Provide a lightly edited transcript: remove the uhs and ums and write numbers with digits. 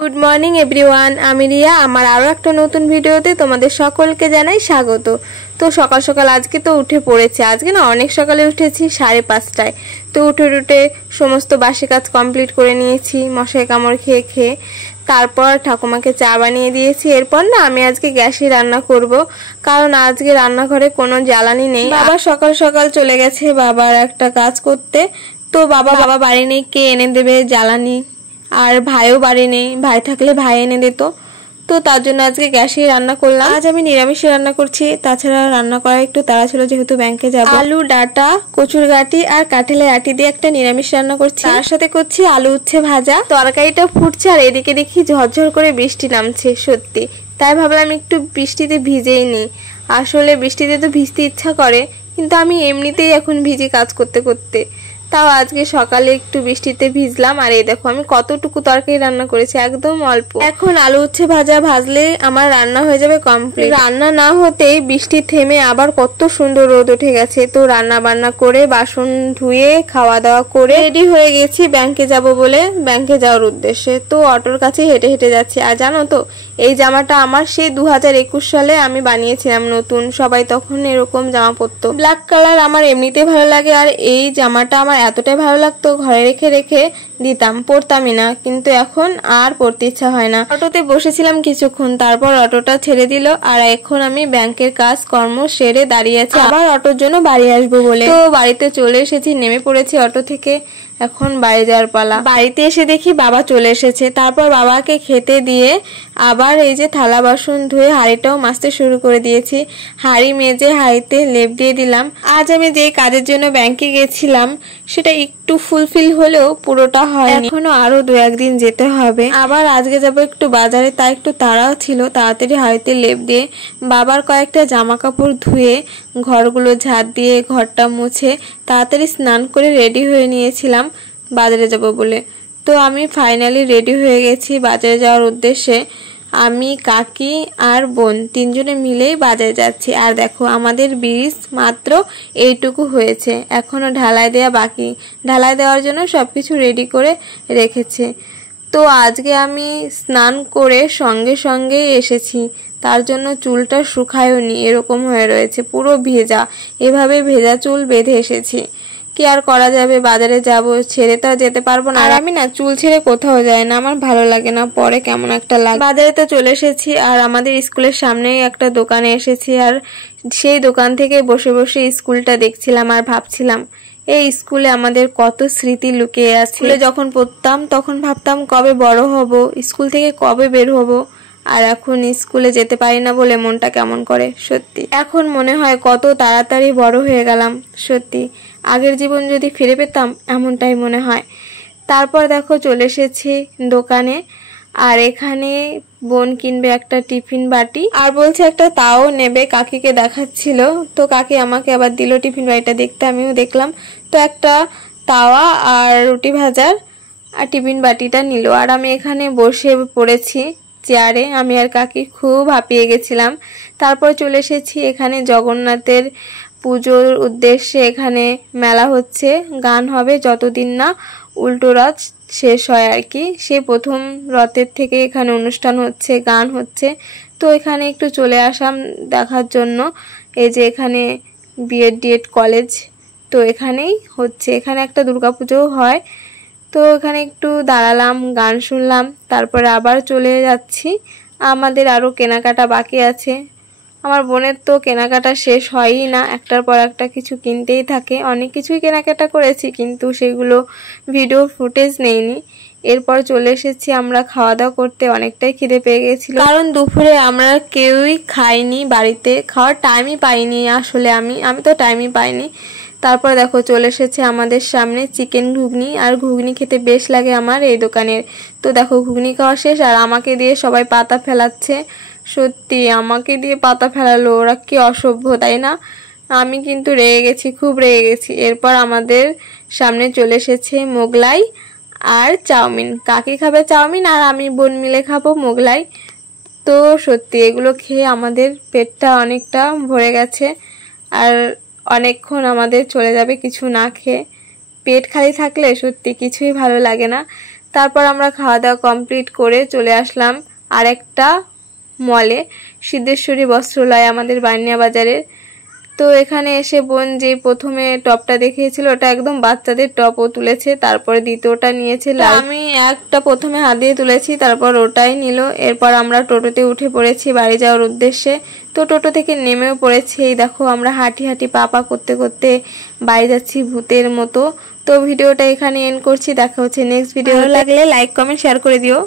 Good morning everyone, আমি রিয়া। আমার আরও একটা নতুন ভিডিওতে তোমাদের সকলকে জানাই স্বাগত। তো সকাল সকাল আজকে তো উঠে পড়েছি। আজকে না অনেক সকালে উঠেছি, 5:30টায়। তো উঠে সমস্ত বাসি কাজ কমপ্লিট করে নিয়েছি, মশাই কামড় খেয়ে খেয়ে। তারপর ঠাকুমাকে চা বানিয়ে দিয়েছি। এরপর না আমি আজকে গ্যাসে রান্না করব, কারণ আজকে রান্নাঘরে কোনো জ্বালানি নেই। বাবা সকাল সকাল চলে গেছে বাবার একটা কাজ করতে। তো বাবা বাড়ি নেই, কে এনে দেবে জ্বালানি? আর ভাইও বাড়ি নেই, ভাই থাকলে ভাই এনে দিত। তো তার জন্য আজকে গ্যাসেই রান্না করলাম। আজ আমি নিরামিষে রান্না করছি, তাছাড়া রান্না করা একটু তাড়া ছিল যেহেতু ব্যাংকে যাব। আলু ডাটা, কচুর গাঁটি আর কাঁঠালের আটি দিয়ে একটা নিরামিষ রান্না করছি। তার সাথে করছি আলু উচ্ছে ভাজা। তরকারিটা ফুটছে আর এদিকে দেখি ঝরঝর করে বৃষ্টি নামছে সত্যি। তাই ভাবলাম একটু বৃষ্টিতে ভিজেই নিই। আসলে বৃষ্টিতে তো ভিজতে ইচ্ছা করে, কিন্তু আমি এমনিতেই এখন ভিজি কাজ করতে করতে। তাও আজকে সকালে একটু বৃষ্টিতে ভিজলাম। আর এই দেখো আমি কতটুকু তরকারি রান্না করেছি, একদম অল্প। এখন আলু উচ্ছে ভাজা ভাজলে আমার রান্না হয়ে যাবে কমপ্লিট। রান্না না হতেই বৃষ্টি থেমে আবার কত সুন্দর রোদ উঠে গেছে। তো রান্না বান্না করে বাসন ধুয়ে খাওয়া দাওয়া করে রেডি হয়ে গেছি ব্যাংকে যাব বলে, ব্যাংকে যাওয়ার উদ্দেশ্যে। তো অটোর কাছে হেঁটে হেঁটে যাচ্ছি। আর জানো তো, এই জামাটা আমার সেই 2021 সালে আমি বানিয়েছিলাম নতুন। সবাই তখন এরকম জামা পরতো, ব্ল্যাক কালার। আমার এমনিতে ভালো লাগে, আর এই জামাটা আমার এতটাই ভালো লাগতো, ঘরে রেখে রেখে দিতাম, পরতামই না। কিন্তু এখন আর পরতে ইচ্ছা হয় না। অটোতে বসেছিলাম কিছুক্ষণ, তারপর অটোটা ছেড়ে দিল। আর এখন আমি ব্যাংকের কাজ কর্ম সেরে দাঁড়িয়ে আছি আবার অটোর জন্য বাড়ি আসবো বলে। তো বাড়িতে চলে এসেছি, নেমে পড়েছি অটো থেকে। এখন বাড়ি যাওয়ার পালা। বাড়িতে এসে দেখি বাবা চলে এসেছে। তারপর বাবাকে খেতে দিয়ে আবার এই যে থালা বাসন ধুয়ে হাঁড়িটাও মাজতে শুরু করে দিয়েছি। হাঁড়ি মেজে হাঁড়িতে লেপ দিয়ে দিলাম। আজ আমি যে কাজের জন্য ব্যাংকে গেছিলাম সেটা একটু ফুলফিল হলেও পুরোটা হয়নি, এখনো আরো 2-1 দিন যেতে হবে। আবার আজকে যাব একটু বাজারে, তাই একটু তাড়াও ছিল। তাড়াতাড়ি হাঁড়িতে লেপ দিয়ে বাবার কয়েকটা জামা কাপড় ধুয়ে ঘরগুলো ঝাড় দিয়ে ঘরটা মুছে তাড়াতাড়ি স্নান করে রেডি হয়ে নিয়েছিলাম বাজারে যাব বলে। তো আমি ফাইনালি রেডি হয়ে গেছি বাজারে যাওয়ার উদ্দেশ্যে। আমি, কাকি আর বোন 3 জনে মিলেই বাজারে যাচ্ছি। আর দেখো আমাদের ব্রিজ মাত্র এইটুকু হয়েছে, এখনো ঢালাই দেওয়া বাকি। ঢালাই দেওয়ার জন্য সবকিছু রেডি করে রেখেছে। তো আজকে আমি স্নান করে সঙ্গে সঙ্গে এসেছি, তার জন্য চুলটা শুকায়ওনি, এরকম হয়ে রয়েছে পুরো ভেজা। এভাবে ভেজা চুল বেঁধে এসেছি। কি আর করা যাবে, বাজারে যাব, ছেড়ে তো যেতে পারবো না। আর আমি না চুল ছেড়ে কোথাও যাই না, আমার ভালো লাগে না, পরে কেমন একটা লাগে। বাজারে তো চলে এসেছি, আর আমাদের স্কুলের সামনেই একটা দোকানে এসেছি। আর সেই দোকান থেকে বসে বসে স্কুলটা দেখছিলাম আর ভাবছিলাম এই স্কুলে আমাদের কত স্মৃতি লুকিয়ে আছে। স্কুলে যখন পড়তাম তখন ভাবতাম কবে বড় হব, স্কুল থেকে কবে বের হব। আর এখন স্কুলে যেতে পারি না বলে মনটা কেমন করে সত্যি। এখন মনে হয় কত তাড়াতাড়ি বড় হয়ে গেলাম সত্যি। আগের জীবন যদি ফিরে পেতাম এমনটাই মনে হয়। তারপর দেখো চলে এসেছি দোকানে। আর এখানে বোন কিনবে একটা টিফিন বাটি, আর বলছে একটা তাও নেবে, কাকিকে দেখাচ্ছিল। তো কাকি আমাকে আবার দিল টিফিন বাটিটা দেখতে, আমিও দেখলাম। তো একটা তাওয়া আর রুটি ভাজার আর টিফিন বাটিটা নিল। আর আমি এখানে বসে পড়েছি চেয়ারে, আমি আর কাকি খুব হাঁপিয়ে গেছিলাম। তারপর চলে এসেছি এখানে জগন্নাথের পুজোর উদ্দেশ্যে। এখানে মেলা হচ্ছে, গান হবে যতদিন না উল্টো রথ শেষ হয় আর কি। সে প্রথম রথের থেকে এখানে অনুষ্ঠান হচ্ছে, গান হচ্ছে। তো এখানে একটু চলে আসলাম দেখার জন্য। এই যে এখানে বিএড কলেজ, তো এখানেই হচ্ছে। এখানে একটা দুর্গাপুজোও হয়। তো এখানে একটু দাঁড়ালাম, গান শুনলাম, তারপরে আবার চলে যাচ্ছি। আমাদের আরও কেনাকাটা বাকি আছে। আমার বোনের তো কেনাকাটা শেষ হয়ই না, একটার পর একটা কিছু কিনতেই থাকে। অনেক কিছুই কেনাকাটা করেছি, কিন্তু সেগুলো ভিডিও ফুটেজ নেইনি। এরপর চলে এসেছি আমরা খাওয়া দাওয়া করতে। অনেকটাই খিদে পেয়ে গেছিল, কারণ দুপুরে আমরা কেউই খাইনি, বাড়িতে খাওয়ার টাইমই পাইনি। আসলে আমি তো টাইমই পাইনি। তারপর দেখো চলে এসেছে আমাদের সামনে চিকেন ঘুগনি। আর ঘুগনি খেতে বেশ লাগে আমার এই দোকানের। তো দেখো ঘুগনি খাওয়া শেষ, আর আমাকে দিয়ে সবাই পাতা ফেলাচ্ছে। সত্যি আমাকে দিয়ে পাতা ফেলালো, ওরা কি অসভ্য তাই না? আমি কিন্তু রেগে গেছি, খুব রেগে গেছি। এরপর আমাদের সামনে চলে এসেছে মোগলাই আর চাউমিন। কাকি খাবে চাউমিন আর আমি বোন মিলে খাবো মোগলাই। তো সত্যি এগুলো খেয়ে আমাদের পেটটা অনেকটা ভরে গেছে, আর অনেকক্ষণ আমাদের চলে যাবে কিছু না খেয়ে। পেট খালি থাকলে সত্যি কিছুই ভালো লাগে না। তারপর আমরা খাওয়া দাওয়া কমপ্লিট করে চলে আসলাম আরেকটা মলে, সিদ্ধেশ্বরী বস্ত্রালয় আমাদের বানিয়া বাজারের। তো এখানে এসে বোন যে প্রথমে টপটা দেখিয়েছিল ওটা একদম বাচ্চাদের টপও তুলেছে, তারপরে দ্বিতীয়টা নিয়েছে। আমি একটা প্রথমে হাত দিয়ে তুলেছি, তারপর ওটাই নিল। এরপর আমরা টোটোতে উঠে পড়েছি বাড়ি যাওয়ার উদ্দেশ্যে। তো টোটো থেকে নেমেও পড়েছি। এই দেখো আমরা হাঁটি হাঁটি পা করতে করতে বাড়ি যাচ্ছি ভূতের মতো। তো ভিডিওটা এখানে এন্ড করছি, দেখা হচ্ছে নেক্সট ভিডিও। ভালো লাগলে লাইক কমেন্ট শেয়ার করে দিও।